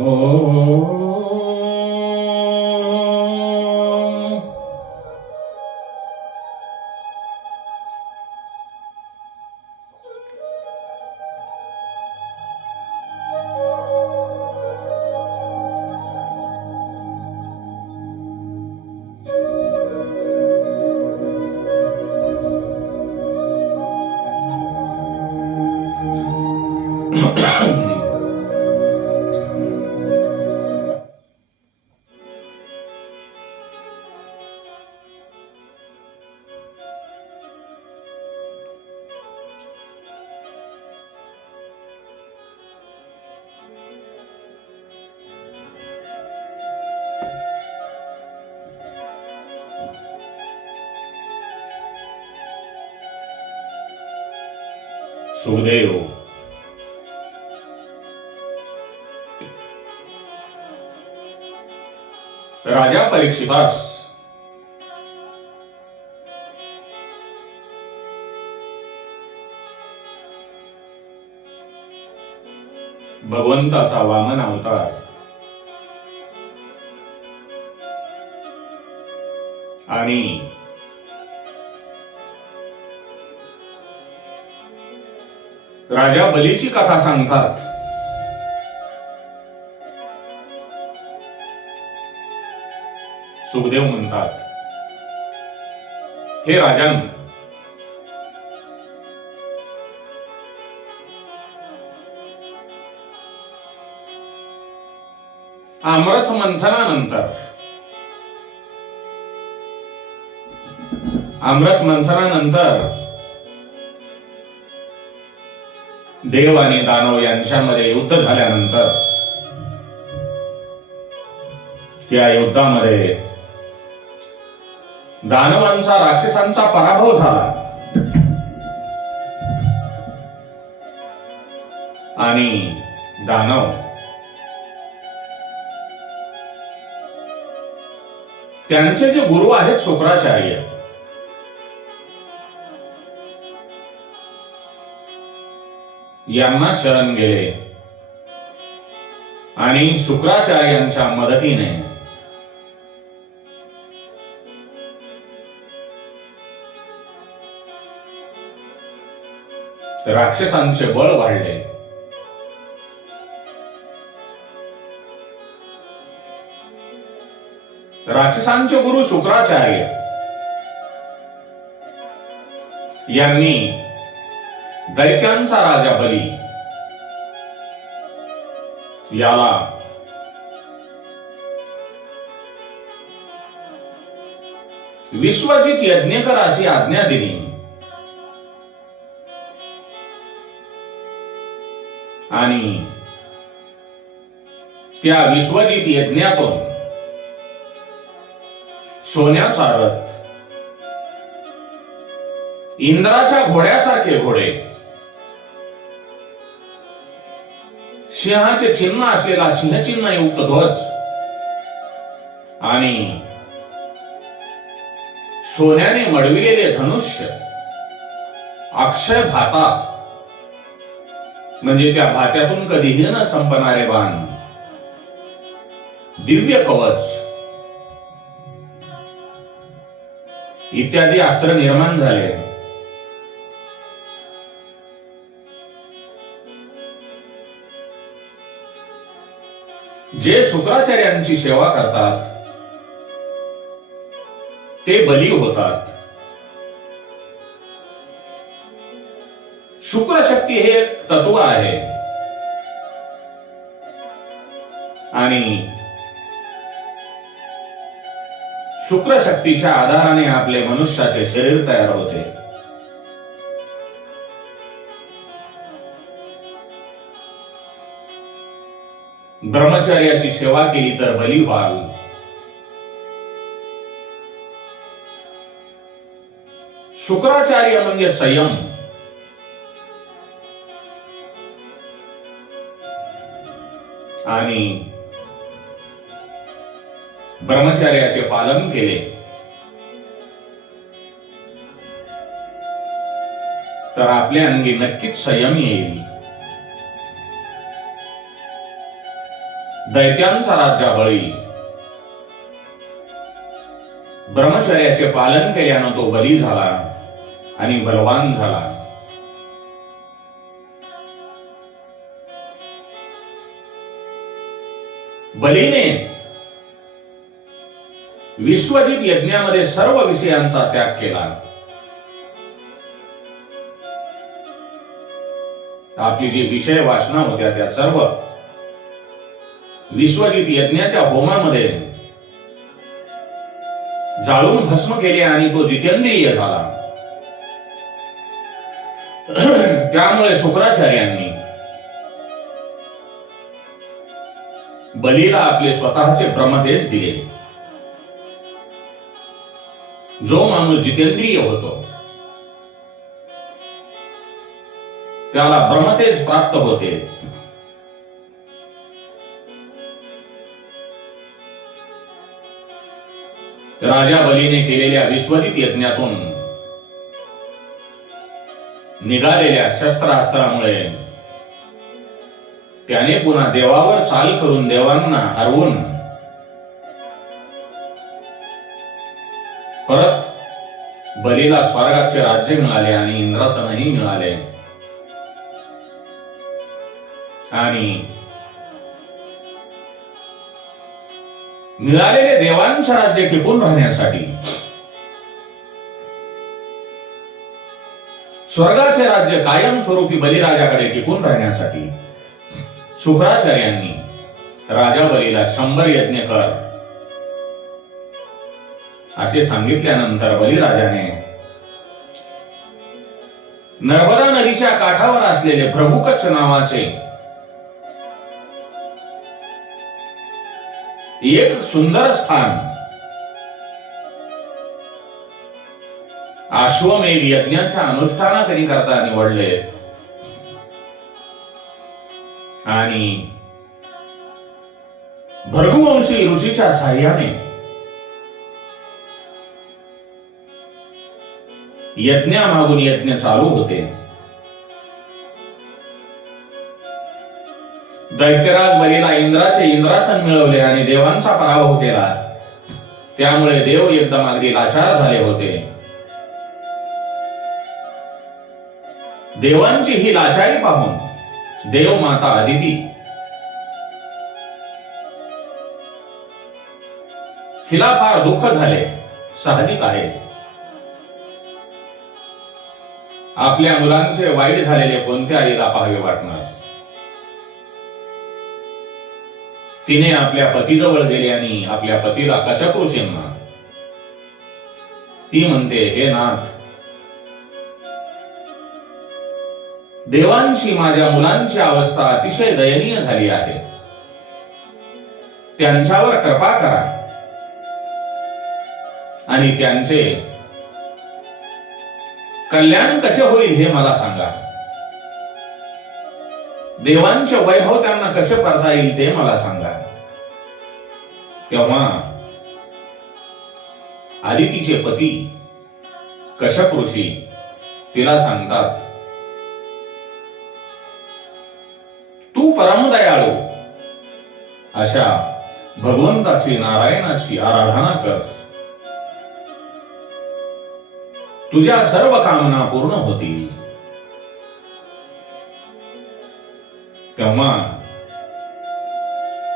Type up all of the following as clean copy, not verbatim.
ओ सुखदेव राजा परीक्षितास भगवंताचा वामन अवतार आणि राजा बलीची कथा सांगतात. सुखदेव म्हणतात, हे राजन, अमृत मंथनानंतर देव आणि दानव यांच्यामध्ये युद्ध झाल्यानंतर त्या युद्धामध्ये दानवांचा राक्षसांचा पराभव झाला आणि दानव त्यांचे जे गुरु आहेत शुक्राचार्य यांना शरण गेले आणि शुक्राचार्यांच्या मदतीने राक्षसांचे बळ वाढले. राक्षसांचे गुरु शुक्राचार्य यांनी दैत्यांचा राजा बली याला विश्वजित यज्ञ कर अशी आज्ञा दिली आणि त्या विश्वजित यज्ञातून सोन्याचा रथ, इंद्राच्या घोड्यासारखे घोडे, सिंहाचे चिन्ह असलेला सिंहचिन्ह युक्त ध्वज आणि सोन्याने मडविलेले धनुष्य, अक्षय भाता म्हणजे त्या भात्यातून कधीही न संपणारे बाण, दिव्य कवच इत्यादी अस्त्र निर्माण झाले. जे शुक्राचार्यांची सेवा करतात ते बली होतात. शुक्रशक्ती हे एक तत्व आहे आणि शुक्रशक्तीच्या आधाराने आपले मनुष्याचे शरीर तयार होते. ब्रह्मचर्याची सेवा केली तर बली व्हाल. शुक्राचार्य म्हणजे संयम, आणि ब्रह्मचर्याचे पालन केले तर आपल्या अंगी नक्कीच संयम येईल. दैत्यांचा राज्याबळी ब्रह्मचर्याचे पालन केल्यानं तो बली झाला आणि बलवान झाला. बलीने विश्वजित यज्ञामध्ये सर्व विषयांचा त्याग केला. आपली जी विषय वासना होत्या त्या सर्व विश्वजित यज्ञाच्या होमामध्ये जाळून भस्म केले आणि तो जितेंद्रिय झाला. त्यामुळे शुक्राचार्यांनी बलीला आपले स्वतःचे ब्रह्मतेज दिले. जो माणूस जितेंद्रिय होतो त्याला ब्रह्मतेज प्राप्त होते. राजा बलीने केलेल्या विश्वजित यज्ञातून निघालेल्या शस्त्रास्त्रामुळे त्याने पुन्हा देवावर चाल करून देवांना हरवून परत बलीला स्वर्गाचे राज्य मिळाले आणि इंद्रासनही मिळाले. आणि मिळालेले देवांचे राज्य टिकून राहण्यासाठी स्वर्गाचे राज्य कायमस्वरूपी बलिराजाकडे टिकून राहण्यासाठी शुक्राचार्यांनी राजा बलीला 100 यज्ञ कर असे सांगितल्यानंतर बलिराजाने नर्मदा नदीच्या काठावर असलेले भ्रभुकच्छ नावाचे एक सुंदर स्थान अश्वमेध यज्ञाच्या अनुष्ठानाकरिता निवडले आणि भृगुवंशी ऋषीच्या साह्याने यज्ञामागून यज्ञ चालू होते. दैत्यराज बलीला इंद्राचे इंद्रासन मिळवले आणि देवांचा पराभव केला. त्यामुळे देव एकदम अगदी लाचार झाले होते. देवांची ही लाचारी पाहून देव माता अदिती हिला फार दुःख झाले. साहजिक आहे, आपल्या मुलांचे वाईट झालेले कोणत्या आईला पाहावे वाटणार. तिने आपल्या पतीजवळ गेली आणि आपल्या पतीला कशा कृषींना ती म्हणते, हे नाथ, देवांची माझ्या मुलांची अवस्था अतिशय दयनीय झाली आहे. त्यांच्यावर कृपा करा आणि त्यांचे कल्याण कसे होईल हे मला सांगा. देवांचे वैभव त्यांना कसे करता येईल ते मला सांगा. तेव्हा आदितीचे पती कश्यप ऋषी तिला सांगतात, तू परमदयाळू अशा भगवंताची नारायणाची आराधना कर. तुझ्या सर्व कामना पूर्ण होतील. तेव्हा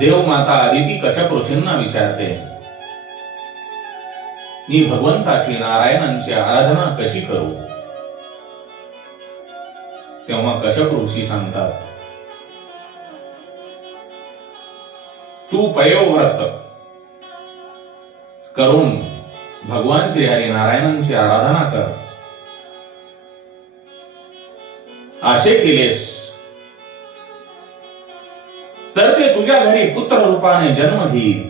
देव माता आदिती कश्यप ऋषींना विचारते, मी भगवंताची नारायणांची आराधना कशी करू. तेव्हा कश्यप ऋषी सांगतात, तू पयोव्रत करून भगवान श्री हरी नारायणांची आराधना कर. असे केलेस तर ते तुझ्या घरी पुत्र रूपाने जन्म घेईल.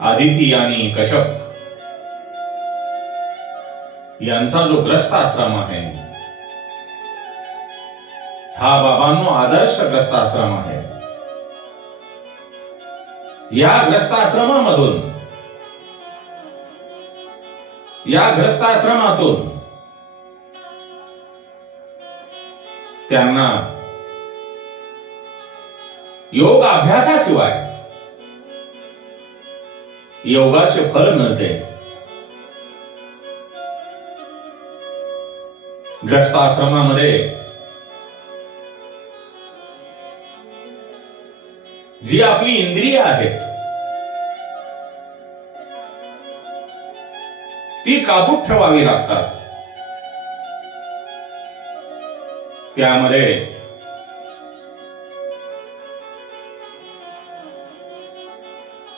आदिती आणि कश्यप यांचा जो ग्रस्त आश्रम आहे हा बाबांनो आदर्श ग्रस्त आश्रम आहे. या ग्रस्ताश्रमातून त्यांना योग अभ्यासाशिवाय योगाचे फल मिळते. ग्रस्ताश्रमामध्ये जी आपली इंद्रिय आहेत ती काबूत ठेवावी लागतात. त्यामध्ये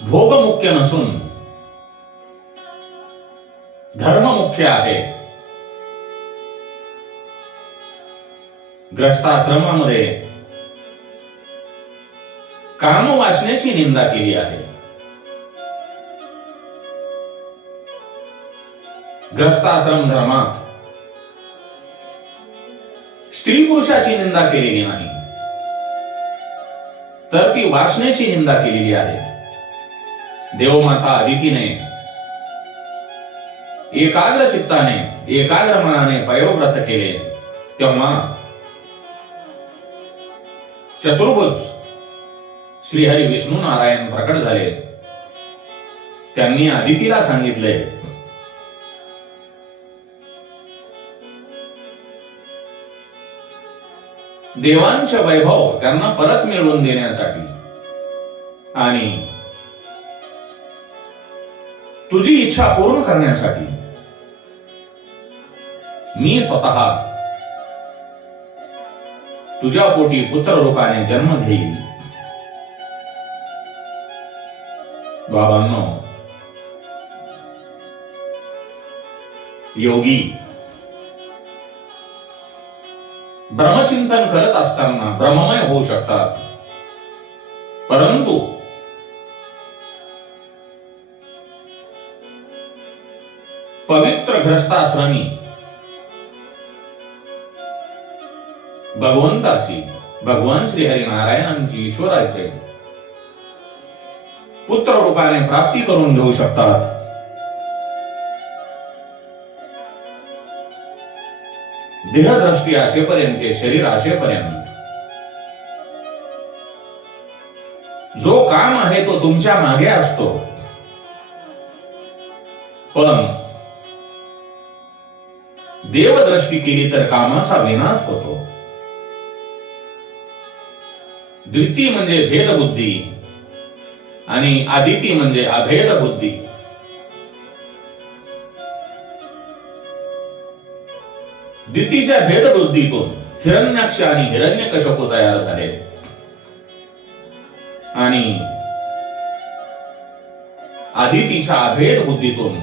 भोग मुख्य नसून धर्म मुख्य आहे. ग्रस्ताश्रमामध्ये काम वासनेची निंदा केली आहे. ग्रस्ताश्रम धर्मात स्त्री पुरुषाची निंदा केलेली नाही, तर ती वासनेची निंदा केलेली आहे. देवमाता अदितीने एकाग्र चित्ताने एकाग्र मनाने पयोव्रत केले, तेव्हा चतुर्भुज श्रीहरी विष्णू नारायण प्रकट झाले. त्यांनी अदितीला सांगितले, देवांचे वैभव त्यांना परत मिळवून देण्यासाठी आणि तुझी इच्छा पूर्ण करण्यासाठी मी स्वतः तुझ्या पोटी पुत्र रूपाने जन्म घेईल. बाबांनो, योगी ब्रह्मचिंतन करत असताना ब्रह्ममय होऊ शकतात, परंतु पवित्र ग्रस्ताश्रमी भगवंताची, भगवान श्री हरी नारायणांची, ईश्वराचे पुत्र रूपाने प्राप्ती करून घेऊ शकतात. देहदृष्टी असेपर्यंत, शरीर असेपर्यंत जो काम आहे तो तुमच्या मागे असतो, पण देवदृष्टी केली तर कामाचा विनाश होतो. द्वितीय म्हणजे भेदबुद्धी आणि आदिती म्हणजे अभेद बुद्धी. द्वितीच्या भेदबुद्धीतून हिरण्याक्ष आणि हिरण्यकश्यप तयार झाले आणि आदितीच्या अभेद बुद्धीतून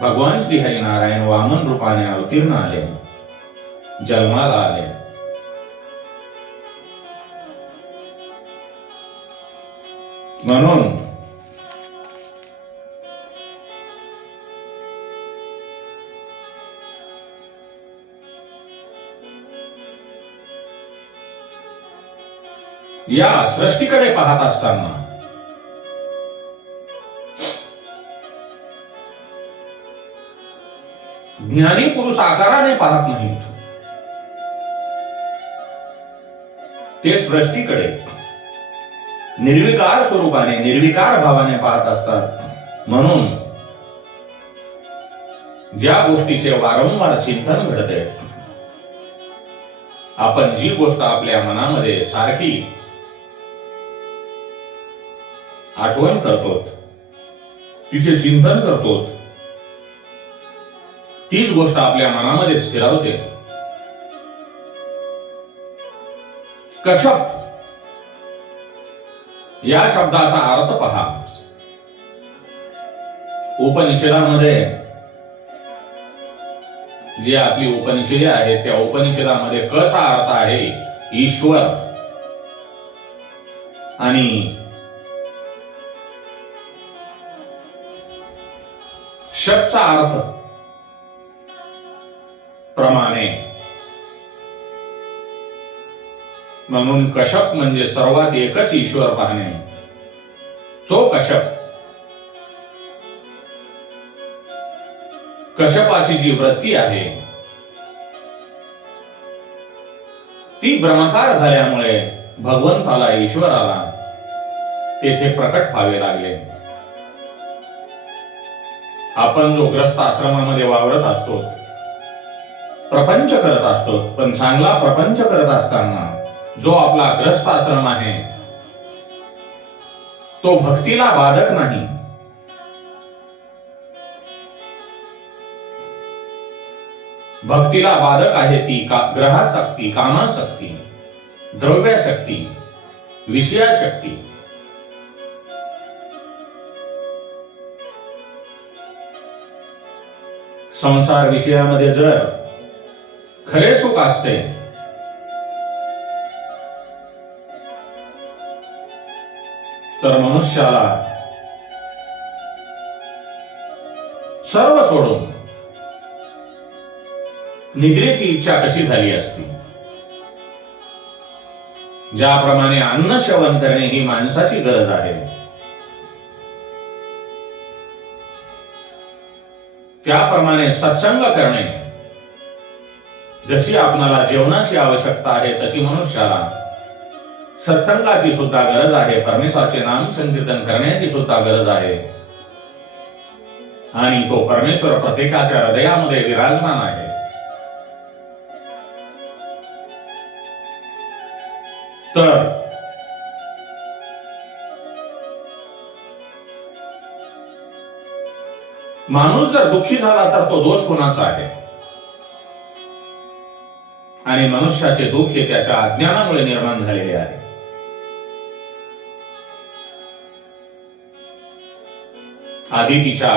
भगवान श्री हरी नारायण वामन रूपाने अवतीर्ण आले, जन्माला आले. म्हणून या सृष्टीकडे पाहत असताना ज्ञानी पुरुष आकाराने पाहत नाहीत, ते सृष्टीकडे निर्विकार स्वरूपाने, निर्विकार भावाने पाहत असतात. म्हणून ज्या गोष्टीचे वारंवार चिंतन घडते, आपण जी गोष्ट आपल्या मनामध्ये सारखी आठवण करतो, तिचे चिंतन करतो, तीच गोष्ट आपल्या मनामध्ये स्थिरावते. कश्यप या शब्दाचा अर्थ पहा. उपनिषदामध्ये जी आपली उपनिषदे आहेत, त्या उपनिषदामध्ये क चा अर्थ आहे ईश्वर आणि शब्दचा अर्थ प्रमाणे. म्हणून कश्यप म्हणजे सर्वात एकच ईश्वर पाहणे, तो कश्यप. कश्यपाची जी वृत्ती आहे ती ब्रह्माकार झाल्यामुळे भगवंताला, ईश्वराला तेथे प्रकट व्हावे लागले. आपण जो ग्रस्त आश्रमामध्ये वावरत असतो, प्रपंच करत असतो, पण चांगला प्रपंच करत असताना जो आपला ग्रस्त आश्रम आहे तो भक्तीला बाधक नाही. भक्तीला बाधक आहे ती ग्रहाशक्ती, कामाशक्ती, द्रव्याशक्ती, विषयाशक्ती. संसार विषयामध्ये जर खरे सुख असते तर मनुष्याला सर्व सोडून निद्रेची इच्छा कशी झाली असती. ज्याप्रमाणे अन्न सेवन करणे ही माणसाची गरज आहे, त्याप्रमाणे सत्संग करणे, जशी आपणाला जेवणाची आवश्यकता आहे तशी मनुष्याला सत्संगाची सुद्धा गरज आहे. परमेश्वराचे नाम संकीर्तन करण्याची सुद्धा गरज आहे. आणि तो परमेश्वर प्रत्येकाच्या हृदयामध्ये विराजमान आहे. तर माणूस जर दुःखी झाला तर तो दोष कोणाचा आहे? आणि मनुष्याचे दुःख हे त्याच्या अज्ञानामुळे निर्माण झालेले आहे. आदितीच्या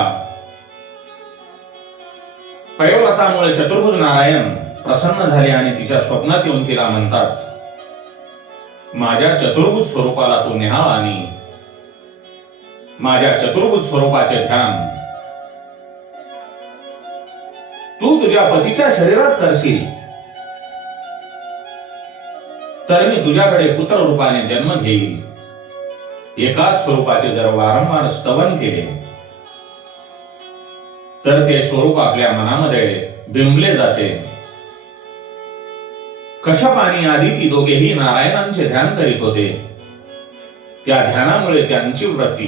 पयोव्रतामुळे चतुर्भुज नारायण प्रसन्न झाले आणि तिच्या स्वप्नात येऊन तिला म्हणतात, माझ्या चतुर्भुज स्वरूपाला तू निहाळ आणि माझ्या चतुर्भुज स्वरूपाचे ध्यान तू तुझ्या पतीच्या शरीरात करशील तर मी तुझ्याकडे पुत्र रूपाने जन्म घेईल. एकाच स्वरूपाचे जर वारंवार स्तवन केले तर ते स्वरूप आपल्या मनामध्ये बिंबले जाते. कश्यप आणि आदिती दोघेही नारायणांचे ध्यान करीत होते. त्या ध्यानामुळे त्यांची वृत्ती,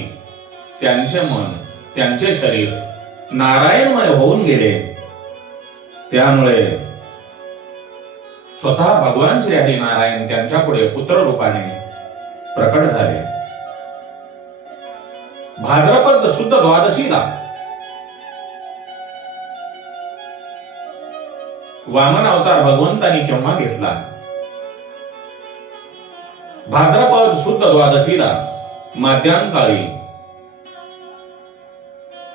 त्यांचे मन, त्यांचे शरीर नारायणमय होऊन गेले. त्यामुळे स्वतः भगवान श्री हरी नारायण त्यांच्या पुढे पुत्र रूपाने प्रकट झाले. भाद्रपद शुद्ध द्वादशीला वामन अवतार भगवंतानी केव्हा घेतला? भाद्रपद शुद्ध द्वादशीला माध्यांकाळी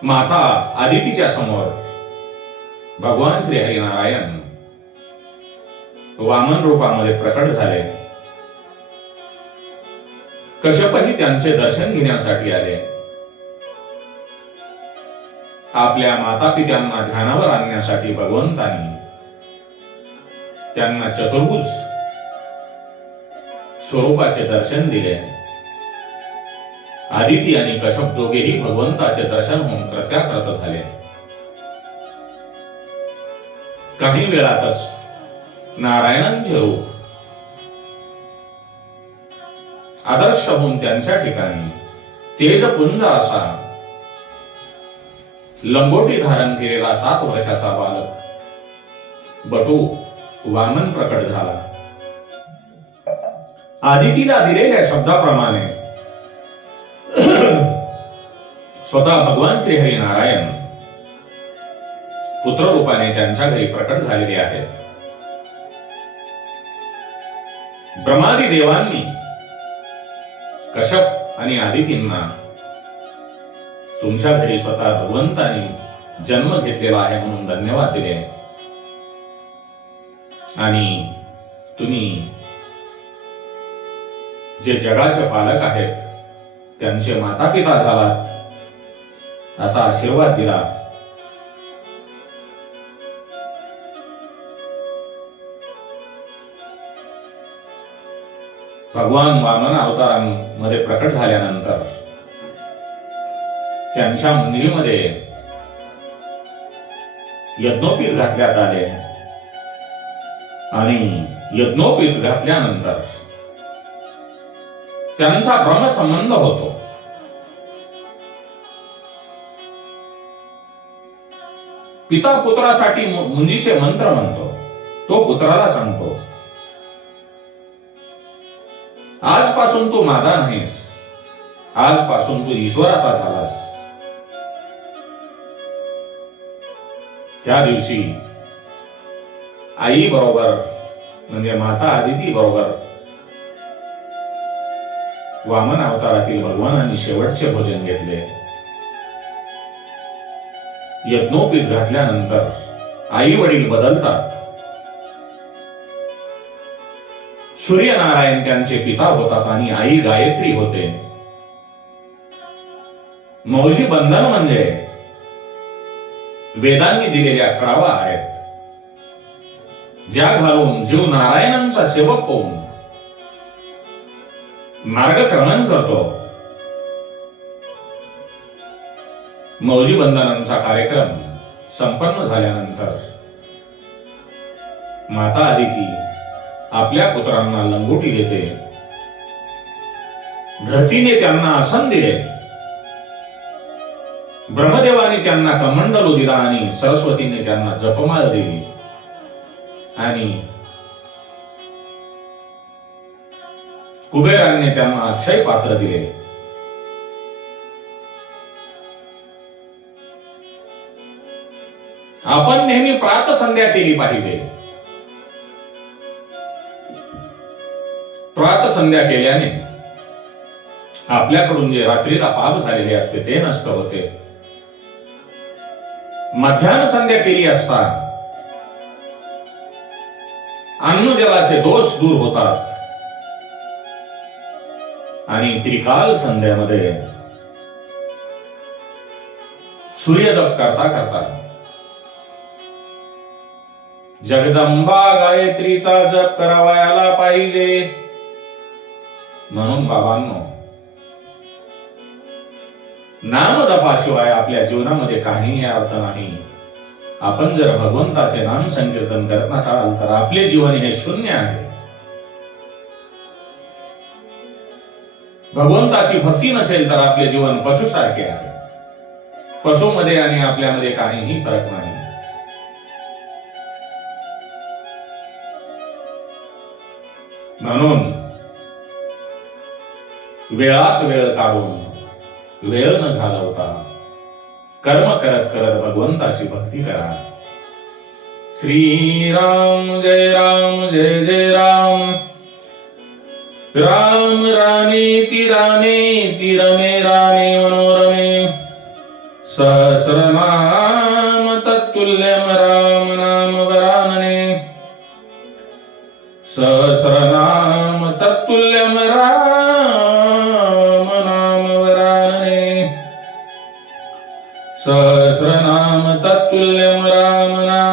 माता आदितीच्या समोर भगवान श्री हरी नारायण वामन रूपामध्ये प्रकट झाले. कश्यपही त्यांचे दर्शन घेण्यासाठी आले. आपल्या माता पित्यांना ध्यानावर आणण्यासाठी भगवंतांनी त्यांना चतुर्भुज स्वरूपाचे दर्शन दिले. आदिती आणि कश्यप दोघेही भगवंताचे दर्शन होऊन कृत्याकृत झाले. काही वेळातच नारायणांचे रूप आदर्श होऊन त्यांच्या ठिकाणी तेजपुंज असा लंगोटी धारण केलेला 7 वर्षाचा बालक बटू वामन प्रकट झाला. आदितीला दिलेल्या शब्दाप्रमाणे स्वतः भगवान श्री हरी नारायण पुत्र रूपाने त्यांच्या घरी प्रकट झालेले आहेत. ब्रह्मादी देवांनी कश्यप आणि आदितींना तुमच्या घरी स्वतः भगवंतानी जन्म घेतलेला आहे म्हणून धन्यवाद दिले. आणि तुम्ही जे जगाचे पालक आहेत त्यांचे माता पिता झालात असा आशीर्वाद दिला. भगवान वामन अवतारांमध्ये प्रकट झाल्यानंतर त्यांच्या मंदिरामध्ये यज्ञोपीत घातल्यात आले आणि यज्ञोपवीत घातल्यानंतर त्यांचा ब्रह्मसंबंध होतो. पिता पुत्रासाठी मुंजीचे मंत्र म्हणतो. तो पुत्राला सांगतो, आजपासून तू माझा नाहीस, आजपासून तू ईश्वराचा झालास. त्या दिवशी आई बरोबर म्हणजे माता आदिती बरोबर वामन अवतारातील भगवानांनी शेवटचे भोजन घेतले. यज्ञोपवीत घातल्यानंतर आई वडील बदलतात. सूर्यनारायण त्यांचे पिता होतात आणि आई गायत्री होते. मौजी बंधन म्हणजे वेदांनी दिलेल्या खडावा आहेत, ज्या घालून जीव नारायणांचा सेवक होऊन मार्गक्रमण करतो. मौजी बंधनांचा कार्यक्रम संपन्न झाल्यानंतर माता आदिती आपल्या पुत्रांना लंगोटी देते. धरतीने त्यांना आसन दिले, ब्रह्मदेवाने त्यांना कमंडलू दिला आणि सरस्वतीने त्यांना जपमाळ दिली आणि कुबेरांनी त्यांना अक्षय पात्र दिले. आपण नेहमी प्रातसंध्या केली पाहिजे. प्रातसंध्या केल्याने आपल्याकडून जे रात्रीला पाप झालेले असते ते नष्ट होते. मध्यान्ह संध्या केली असता अन्न जलाचे दोष दूर होतात आणि त्रिकाल संध्यामध्ये सूर्यजप करता करता जगदंबा गायत्रीचा जप करावयाला पाहिजे. म्हणून बाबांनो, नाम जपाशिवाय आपल्या जीवनामध्ये काहीही अर्थ नाही. आपण जर भगवंताचे नाम संकीर्तन करत नसाल तर आपले जीवन हे शून्य आहे. भगवंताची भक्ती नसेल तर आपले जीवन पशुसारखे आहे. पशुमध्ये आणि आपल्यामध्ये काहीही फरक नाही. म्हणून वेळात वेळ काढून वेळ न घालवता कर्म करत करत भगवंताची भक्ती करा. श्रीराम जय राम जय जय राम. राम रामेति रामेति रमे रामे मनोरमे. सहस्रनाम तत्तुल्यम राम नाम वरानने. सहस्रनाम तत्तुल्यम राम नाम वरानने. सहस्रनाम तत्तुल्यम राम नाम